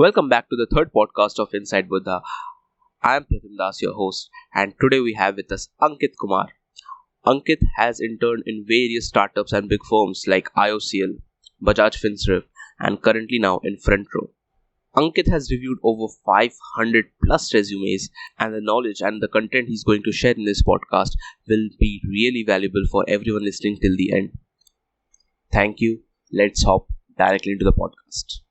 Welcome back to the third podcast of Inside Buddha. I am 𝗵𝗻𝗃, your host, and today we have with us Ankit Kumar. Ankit has interned in various startups and big firms like Iocl, Bajaj Finserv, and currently now in FrontRow. Ankit has reviewed over 500 plus resumes, and the knowledge and the content he's going to share in this podcast will be really valuable for everyone listening till the end. Thank you. Let's hop directly into the podcast.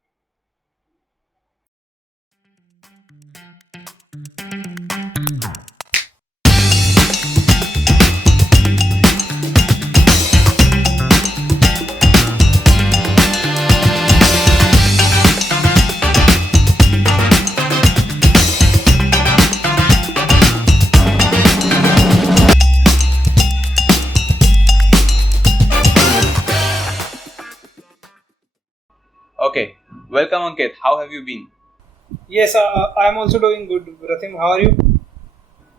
Okay, welcome Ankit. How have you been? Yes, I'm also doing good. Prathim, how are you?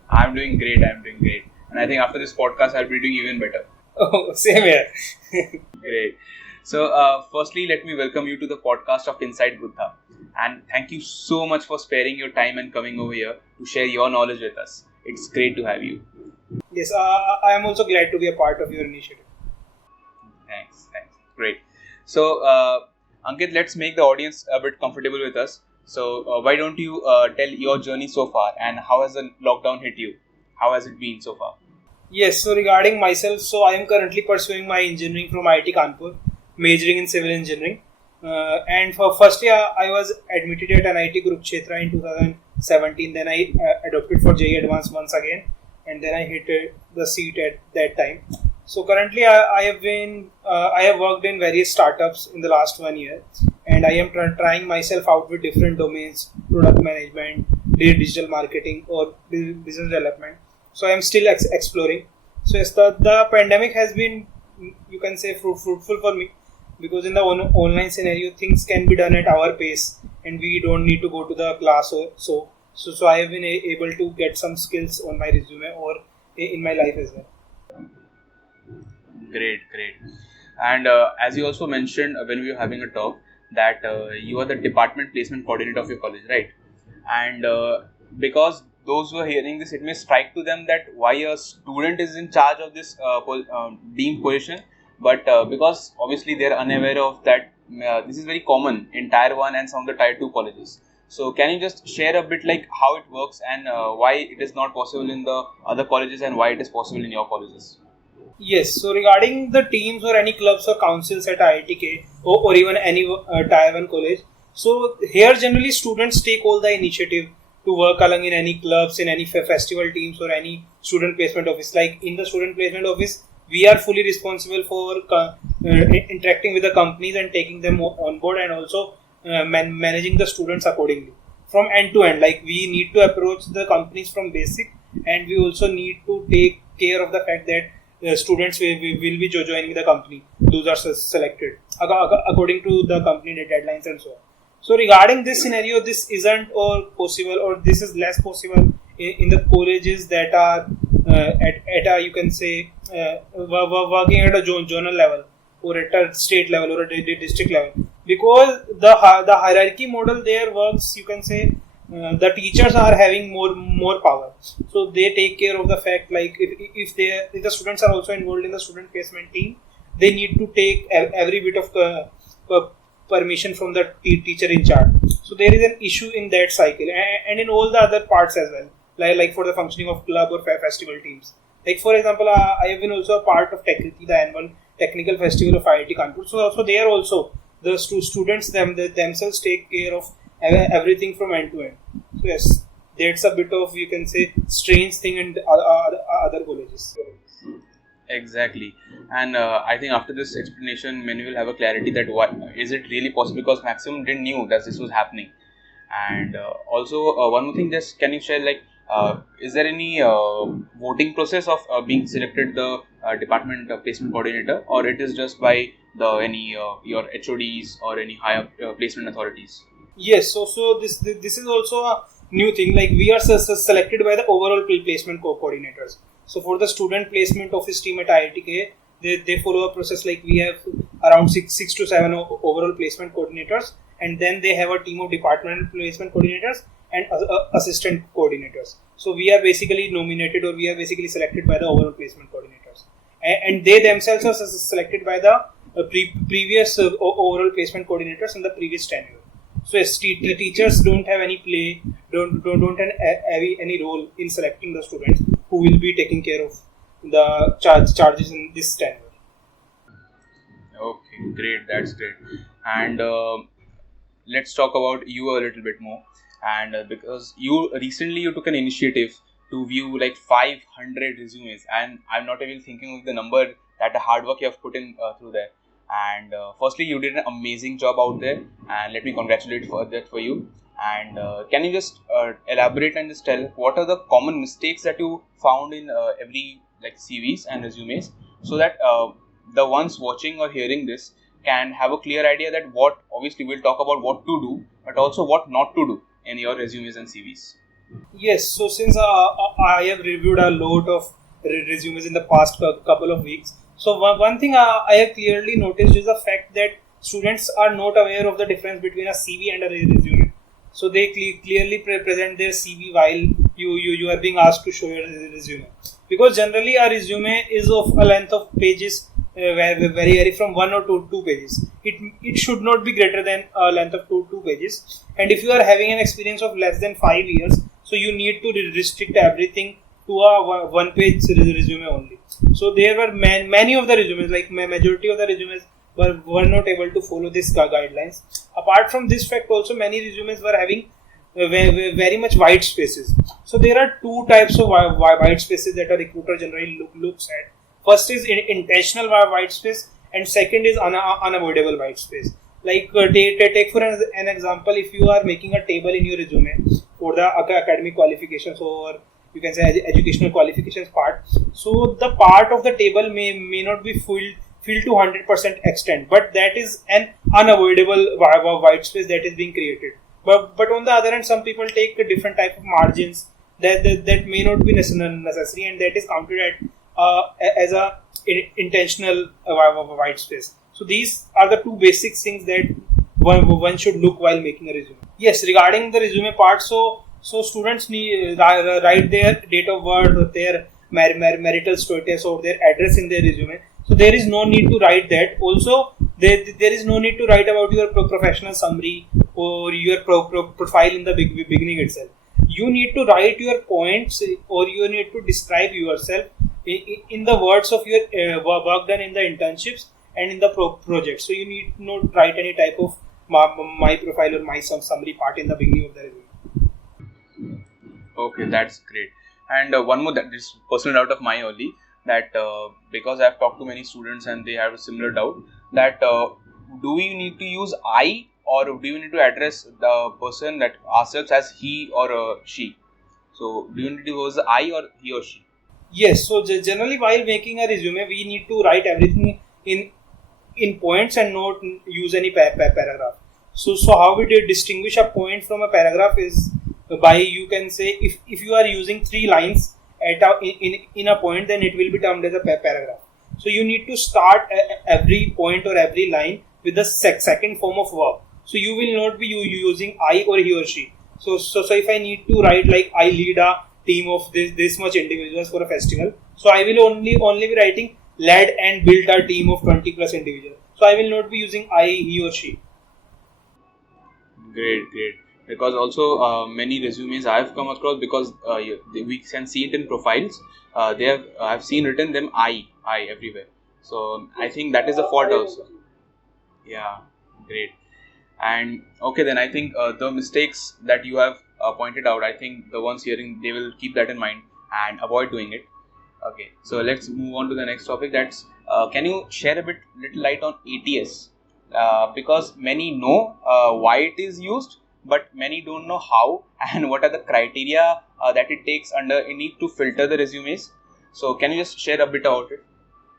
I'm doing great. And I think after this podcast, I'll be doing even better. Oh, same here. Great. So, firstly, let me welcome you to the podcast of Inside Buddha. And thank you so much for sparing your time and coming over here to share your knowledge with us. It's great to have you. Yes, I am also glad to be a part of your initiative. Thanks. Great. So, Ankit, let's make the audience a bit comfortable with us. So, why don't you tell your journey so far and how has the lockdown hit you? How has it been so far? Yes, so regarding myself, so I am currently pursuing my engineering from IIT Kanpur, majoring in civil engineering. And for first year, I was admitted at IIT 𝗥𝗲𝗃𝗁 in 2017. Then I adopted for 𝗪𝗻𝗻𝗁 once again, and then I hit the seat at that time. So currently, I have worked in various startups in the last 1 year, and I am trying myself out with different domains: product management, digital marketing, or business development. So I am still exploring. So yes, the pandemic has been, you can say, fruitful for me, because in the online scenario, things can be done at our pace, and we don't need to go to the class or so. So I have been able to get some skills on my resume or in my life as well. Great. And as you also mentioned when we were having a talk that you are the department placement coordinator of your college, right? And because those who are hearing this, it may strike to them that why a student is in charge of this deemed position, but because obviously they are unaware of that, this is very common in Tier 1 and some of the Tier 2 colleges. So can you just share a bit like how it works and why it is not possible in the other colleges and why it is possible in your colleges? Yes, so regarding the teams or any clubs or councils at IITK or even any Tier 1 college, so here generally students take all the initiative to work along in any clubs, in any festival teams or any student placement office. Like in the student placement office, we are fully responsible for interacting with the companies and taking them on board, and also managing the students accordingly from end to end. Like we need to approach the companies from basic, and we also need to take care of the fact that students will be joining the company. Those are selected according to the company deadlines and so on. So regarding this scenario, this isn't or possible, or this is less possible in the colleges that are at a, you can say, working at a zonal level or at a state level or a district level, because the hierarchy model there works, you can say. The teachers are having more power, so they take care of the fact, like if the students are also involved in the student placement team, they need to take every bit of permission from the teacher in charge. So there is an issue in that cycle, and in all the other parts as well, like for the functioning of club or festival teams. Like for example, I have been also a part of 𝗥𝗲𝗃𝗁, the annual technical festival of IIT Kanpur. So there also the students themselves take care of everything from end to end. So yes, that's a bit of, you can say, strange thing in other colleges. Exactly. And I think after this explanation, many will have a clarity that what is it really possible, because maximum didn't knew that this was happening. And also one more thing, just can you share like is there any voting process of being selected the department placement coordinator, or it is just by the any your HODs or any higher placement authorities? Yes, so this is also a new thing. Like we are selected by the overall placement coordinators. So for the student placement office team at IITK, they follow a process like we have around six to seven overall placement coordinators, and then they have a team of departmental placement coordinators and assistant coordinators. So we are basically nominated, or we are basically selected by the overall placement coordinators, and they themselves are selected by the previous overall placement coordinators in the previous tenure. So yes, teachers don't have any play, don't have any role in selecting the students who will be taking care of the charges in this tenure. Okay, great. That's great. And let's talk about you a little bit more. And because you recently took an initiative to view like 500 resumes, and I'm not even thinking of the number that the hard work you have put in through there. And firstly, you did an amazing job out there, and let me congratulate for that for you. And can you just elaborate and just tell what are the common mistakes that you found in every like CVs and resumes, so that the ones watching or hearing this can have a clear idea that what, obviously we'll talk about what to do, but also what not to do in your resumes and CVs. Yes, so since I have reviewed a lot of resumes in the past couple of weeks, so one thing I have clearly noticed is the fact that students are not aware of the difference between a CV and a resume. So they clearly present their CV while you are being asked to show your resume. Because generally a resume is of a length of pages vary from 1 or 2 pages. It should not be greater than a length of 2 pages. And if you are having an experience of less than 5 years, so you need to restrict everything to a 1-page resume only. So there were many of the resumes, like majority of the resumes were not able to follow these guidelines. Apart from this fact, also many resumes were having very much white spaces. So there are 2 types of white spaces that a recruiter generally looks at. First is intentional white space, and second is unavoidable white space. Like take for an example, if you are making a table in your resume for the academic qualifications, or you can say educational qualifications part, so the part of the table may not be filled to 100% extent, but that is an unavoidable white space that is being created. But on the other hand, some people take a different type of margins that may not be necessary, and that is counted as a intentional white space. So these are the 2 basic things that one should look while making a resume. Yes, regarding the resume part, so students need write their date of birth, or their marital status, or their address in their resume. So there is no need to write that. Also, there is no need to write about your professional summary or your profile in the beginning itself. You need to write your points, or you need to describe yourself in the words of your work done in the internships and in the project. So you need not write any type of my profile or my summary part in the beginning of the resume. Okay, that's great. And one more, that is personal doubt of mine only, that because I have talked to many students and they have a similar doubt, that do we need to use I, or do we need to address the person that ourselves as he or she? So do you need to use I or he or she? Yes, so generally while making a resume, we need to write everything in points and not use any paragraph. So how we distinguish a point from a paragraph is by, you can say, if you are using 3 lines in a point, then it will be termed as a paragraph. So you need to start every point or every line with the second form of verb. So you will not be using I or he or she. So if I need to write like I lead a team of this much individuals for a festival, so I will only be writing led and built a team of 20 plus individuals. So I will not be using I, he or she. Great. Because also many resumes I have come across, because we can see it in profiles. I've seen written them I everywhere. So I think that is a fault also. Yeah, great. And okay, then I think the mistakes that you have pointed out, I think the ones hearing, they will keep that in mind and avoid doing it. Okay, so let's move on to the next topic. That's can you share little light on ATS? Because many know why it is used, but many don't know how and what are the criteria that it takes under in need to filter the resumes. So can you just share a bit about it?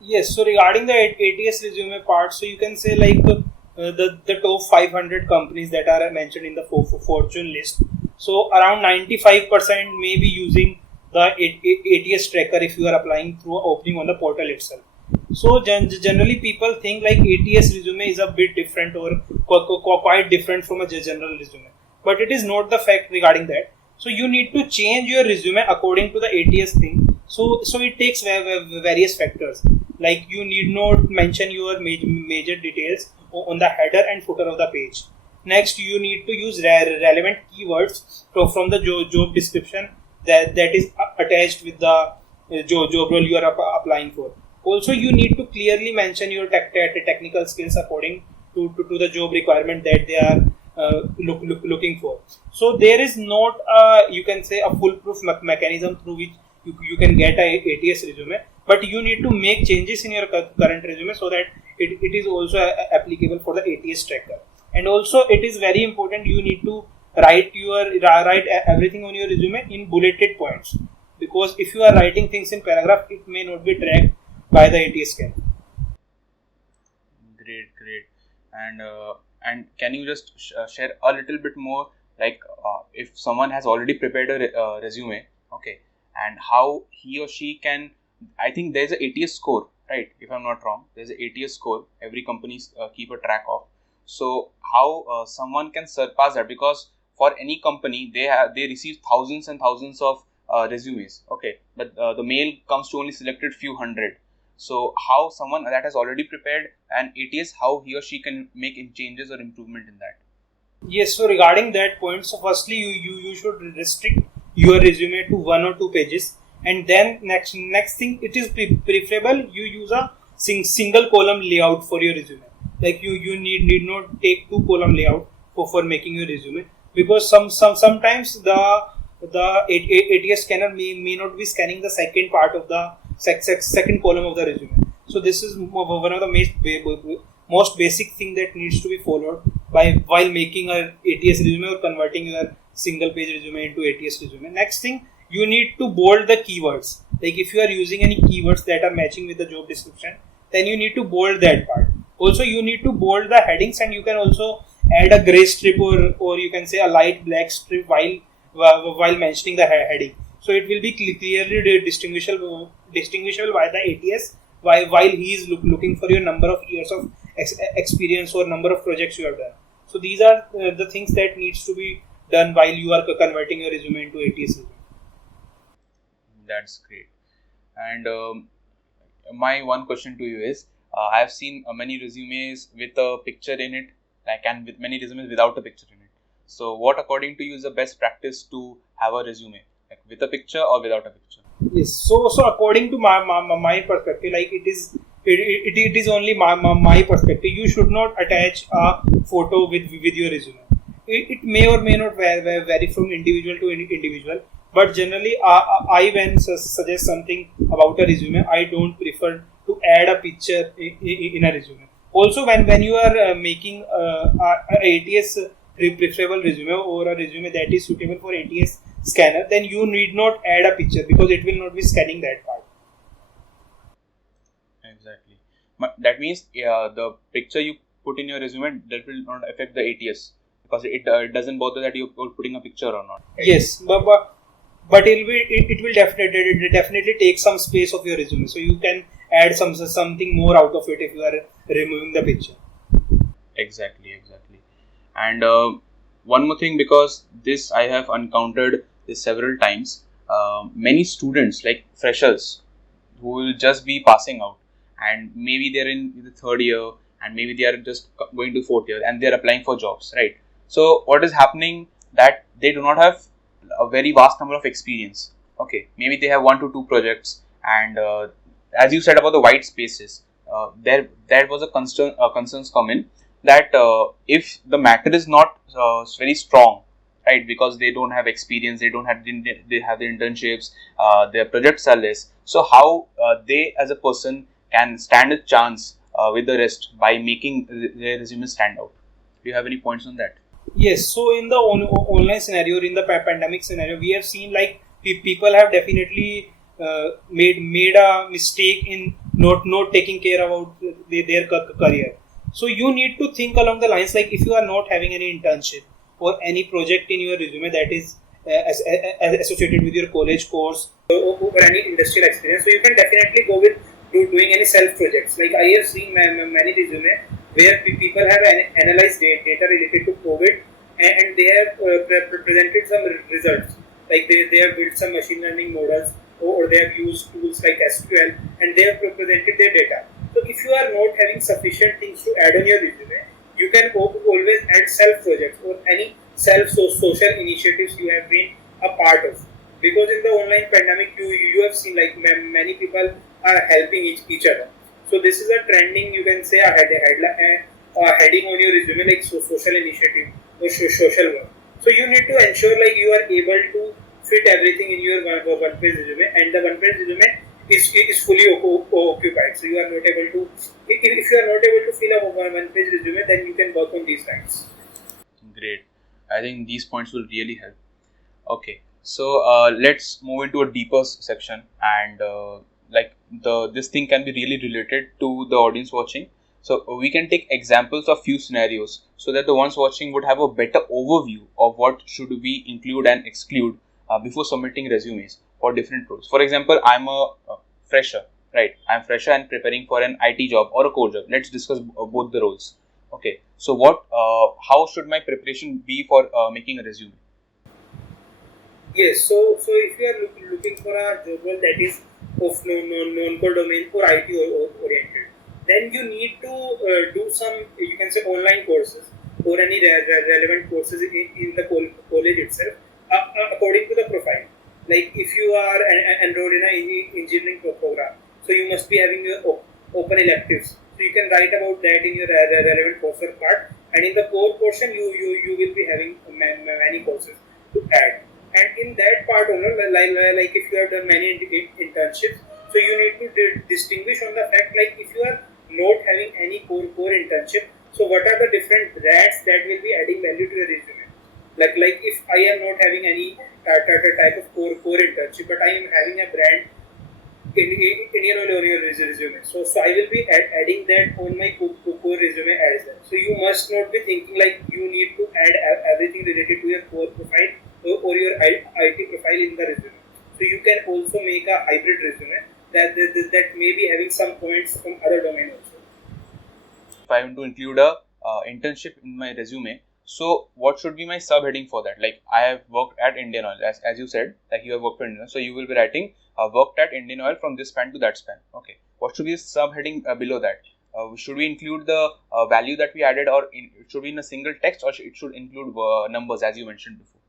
Yes, so regarding the ATS resume part, so you can say like the top 500 companies that are mentioned in the Fortune list. So around 95% may be using the ATS tracker if you are applying through opening on the portal itself. So generally people think like ATS resume is a bit different, or quite different from a general resume. But it is not the fact regarding that. So you need to change your resume according to the ATS thing. So it takes various factors. Like you need not mention your major details on the header and footer of the page. Next, you need to use relevant keywords from the job description that is attached with the job role you are applying for. Also, you need to clearly mention your technical skills according to the job requirement that they are looking for. So there is not you can say a foolproof mechanism through which you can get a ATS resume, but you need to make changes in your current resume so that it is also applicable for the ATS tracker. And also it is very important, you need to write everything on your resume in bulleted points, because if you are writing things in paragraph, it may not be tracked by the ATS scanner. Great. And can you just share a little bit more, like if someone has already prepared a resume, okay, and how he or she can, I think there's an ATS score, right? If I'm not wrong, there's an ATS score every company keep a track of. So how someone can surpass that, because for any company they receive thousands and thousands of resumes, okay, but the mail comes to only selected few hundred. So how someone that has already prepared an ATS, how he or she can make changes or improvement in that? Yes, so regarding that point, so firstly you should restrict your resume to 1 or 2 pages, and then next thing, it is preferable you use a single column layout for your resume. Like you need not take 2 column layout for making your resume, because sometimes the ATS scanner may not be scanning the second part of the second column of the resume. So this is one of the most basic thing that needs to be followed while making a ATS resume or converting your single page resume into ATS resume. Next thing, you need to bold the keywords. Like if you are using any keywords that are matching with the job description, then you need to bold that part. Also, you need to bold the headings, and you can also add a gray strip or you can say a light black strip while mentioning the heading. So it will be clearly distinguishable by the ATS while he is looking for your number of years of experience or number of projects you have done. So these are the things that needs to be done while you are converting your resume into ATS resume. That's great. And my one question to you is, I have seen many resumes with a picture in it, and with many resumes without a picture in it. So what according to you is the best practice to have a resume, like with a picture or without a picture? Yes. So according to my perspective, like it is only my perspective. You should not attach a photo with your resume. It may or may not vary from individual to individual. But generally, I when suggest something about a resume, I don't prefer to add a picture in a resume. Also, when you are making a ATS preferable resume or a resume that is suitable for ATS scanner, then you need not add a picture, because it will not be scanning that part. Exactly. That means the picture you put in your resume, that will not affect the ATS, because it doesn't bother that you're putting a picture or not. Right? Yes, but it will definitely take some space of your resume, so you can add something more out of it if you are removing the picture. Exactly. And one more thing, because this I have encountered this several times, many students, like freshers, who will just be passing out, and maybe they're in the 3rd year, and maybe they are just going to 4th year, and they're applying for jobs, right? So what is happening, that they do not have a very vast number of experience. Okay, maybe they have 1 to 2 projects, and as you said about the white spaces, there was a concerns come in that if the matter is not very strong, right, because they don't have experience, they have the internships, their projects are less. So how they as a person can stand a chance with the rest by making their resume stand out? Do you have any points on that? Yes, so in the online scenario, in the pandemic scenario, we have seen like people have definitely made a mistake in not taking care about their career. So you need to think along the lines, like if you are not having any internship or any project in your resume that is associated with your college course or any industrial experience, so you can definitely go with doing any self projects. Like I have seen many resume where people have analyzed data related to COVID, and they have presented some results. Like they have built some machine learning models, or they have used tools like SQL, and they have presented their data. So if you are not having sufficient things to add on your resume, you can always add self projects or any self social initiatives you have been a part of. Because in the online pandemic, you have seen like many people are helping each other. So this is a trending, you can say, a heading on your resume, like social initiative or social work. So you need to ensure like you are able to fit everything in your one page resume, and the one page resume is fully occupied. So you are not able to, if you are not able to fill up one page resume, then you can work on these lines. Great. I think these points will really help. Okay, so let's move into a deeper section, and this thing can be really related to the audience watching. So we can take examples of few scenarios so that the ones watching would have a better overview of what should we include and exclude before submitting resumes for different roles. For example, I'm a fresher, right? I'm fresher and preparing for an IT job or a core job. Let's discuss both the roles. Okay, so how should my preparation be for making a resume? Yes, so if you are looking for a job role that is of non-core domain or IT oriented, then you need to do some, you can say, online courses or any relevant courses in the college itself, according to the profile. Like if you are enrolled in an engineering program, so you must be having your open electives. So you can write about that in your relevant course or part, and in the core portion, you will be having many courses to add. And in that part only, like if you have done many internships, so you need to distinguish on the fact, like if you are not having any core internship, so what are the different brands that will be adding value to your resume? Like if I am not having any type of core internship, but I am having a brand in your resume, so I will be adding that on my core resume as well. So you must not be thinking like you need to add everything related to your core profile or your IT profile in the resume. So you can also make a hybrid resume that may be having some points from other domain also. If I want to include a internship in my resume, so what should be my subheading for that? Like I have worked at Indian Oil, as you said, like you have worked for Indian Oil, so you will be writing worked at Indian Oil from this span to that span. Okay, what should be the subheading below that? Should we include the value that we added, or it should be in a single text, or it should include numbers as you mentioned before?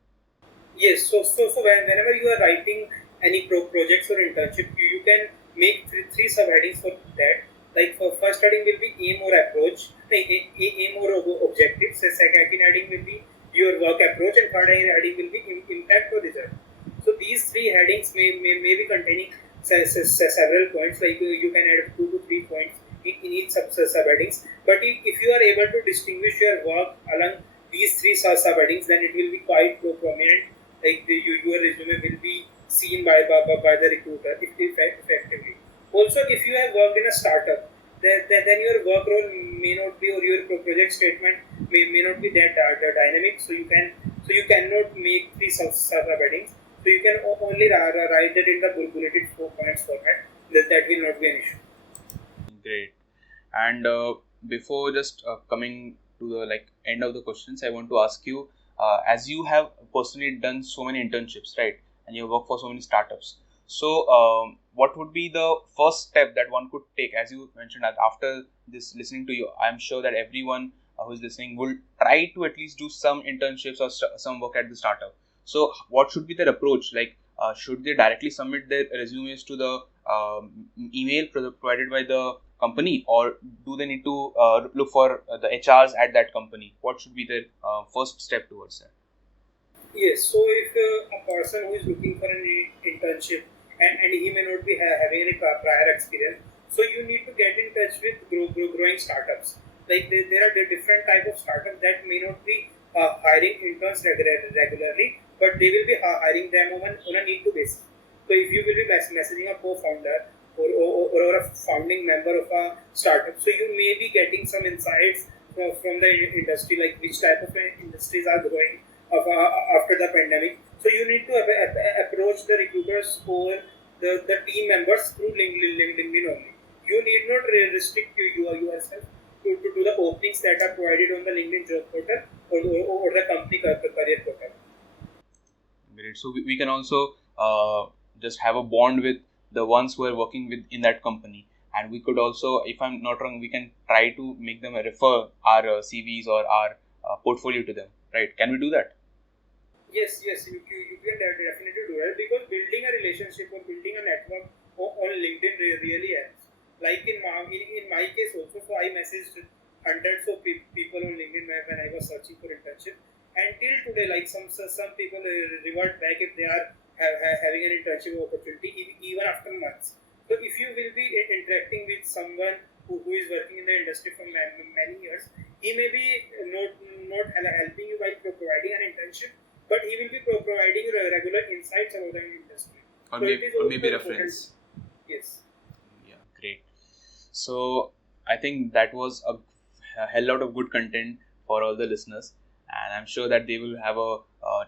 Yes, so whenever you are writing any projects or internship, you can make three subheadings for that. Like for first heading will be aim or approach, aim or objectives. So second heading will be your work approach, and third heading will be impact or result. So these three headings may be containing several points. Like you can add 2 to 3 points in each subheadings. But if you are able to distinguish your work along these three subheadings, then it will be quite prominent. Like your resume will be seen by the recruiter effectively. Also, if you have worked in a startup, then your work role may not be, or your project statement may not be that dynamic. So you cannot make three subheadings. So you can only write that in the bulleted 4 points format. That will not be an issue. Great. And before just coming to the end of the questions, I want to ask you, as you have personally done so many internships, right, and you work for so many startups, so what would be the first step that one could take? As you mentioned, that after this listening to you, I'm sure that everyone who is listening will try to at least do some internships or some work at the startup. So what should be their approach? Like should they directly submit their resumes to the email provided by the company, or do they need to look for the HRs at that company? What should be their first step towards that? Yes, so if a person who is looking for an internship, and he may not be having any prior experience, so you need to get in touch with growing startups. Like there are different type of startups that may not be hiring interns regularly, but they will be hiring them on a need to basis. So if you will be messaging a co-founder or a founding member of a startup, so you may be getting some insights from the industry, like which type of industries are growing after the pandemic. So you need to approach the recruiters or the team members through LinkedIn only. you need not restrict yourself to the openings that are provided on the LinkedIn job portal or the company career portal. Great. So we can also just have a bond with the ones who are working with in that company, and we could also, if I'm not wrong, we can try to make them refer our CVs or our portfolio to them, right? Can we do that? Yes, you can definitely do that, because building a relationship or building a network on LinkedIn really helps. Like in my case also, so I messaged hundreds of people on LinkedIn when I was searching for internship. And till today, like some people revert back if they are having an internship opportunity even after months. So if you will be interacting with someone who is working in the industry for many years, he may be not helping you by providing an internship, but he will be providing regular insights about the industry. Or So maybe reference. Yes. Yeah, great. So I think that was a hell lot of good content for all the listeners, and I'm sure that they will have a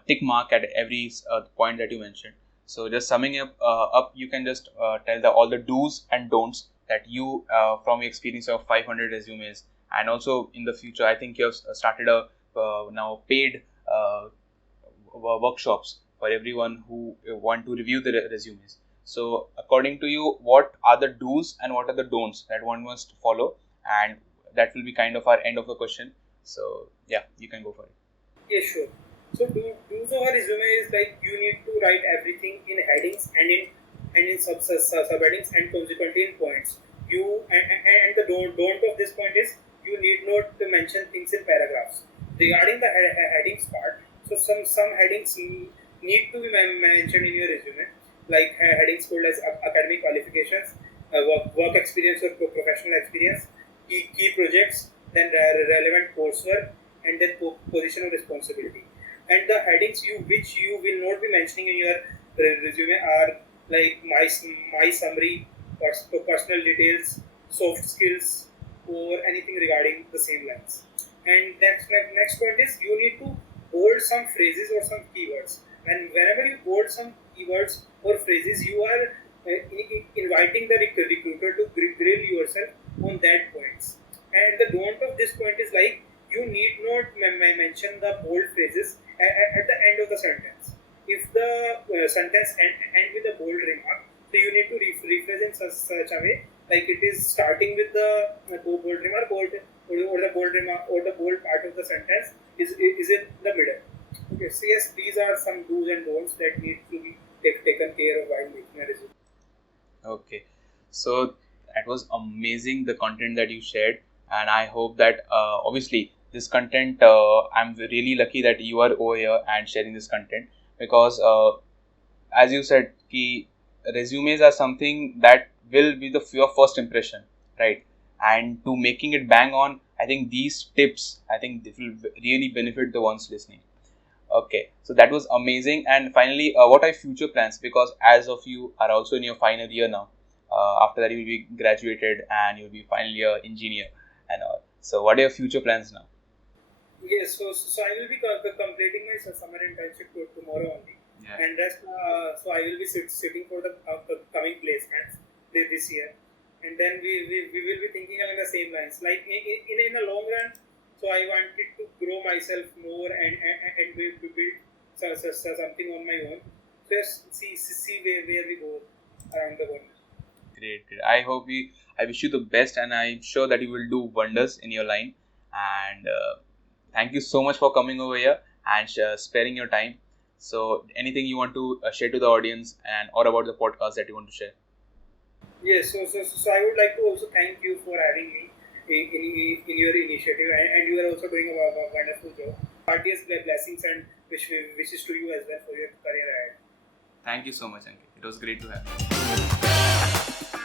tick mark at every point that you mentioned. So just summing up, you can just tell all the do's and don'ts that you, from your experience of 500 resumes, and also in the future, I think you have started a now paid workshops for everyone who want to review the resumes. So according to you, what are the do's and what are the don'ts that one must follow? And that will be kind of our end of the question. So yeah, you can go for it. Yeah, sure. So do's of a resume is like you need to write everything in headings and in subheadings and consequently in points. And the don't of this point is you need not to mention things in paragraphs. Regarding the headings part, so some headings need to be mentioned in your resume, like headings called as academic qualifications, work experience or professional experience, key projects, then relevant coursework, and then position of responsibility. And the headings which you will not be mentioning in your resume are like my summary, personal details, soft skills, or anything regarding the same lines. And next point is you need to bold some phrases or some keywords. And whenever you bold some keywords or phrases, you are inviting the recruiter to grill yourself on that points. And the don't of this point is like you need not mention the bold phrases at the end of the sentence. If the sentence end with a bold remark, so you need to rephrase in such a way like it is starting with the bold remark or the bold remark or the bold part of the sentence is in the middle. Okay, so yes, these are some do's and don'ts that need to be taken care of while making a resume. Okay, so that was amazing, the content that you shared, and I hope that obviously this content, I'm really lucky that you are over here and sharing this content, because as you said, resumes are something that will be your first impression, right? And to making it bang on, I think these tips, I think this will really benefit the ones listening. Okay, so that was amazing. And finally, what are your future plans? Because as of you are also in your final year now. After that, you will be graduated and you will be final year engineer and all. So, what are your future plans now? Yes, so I will be completing my summer internship tomorrow only, and rest. So I will be sitting for the coming placements this year, and then we will be thinking along the same lines. Like in a long run, so I wanted to grow myself more and build something on my own. So see where we go around the world. Great. I wish you the best, and I'm sure that you will do wonders in your line. And thank you so much for coming over here and sparing your time. So, anything you want to share to the audience or about the podcast that you want to share? Yes, so I would like to also thank you for having me in your initiative, and you are also doing a wonderful job. Heartiest blessings and wishes to you as well for your career ahead. Thank you so much, Ankit. It was great to have you.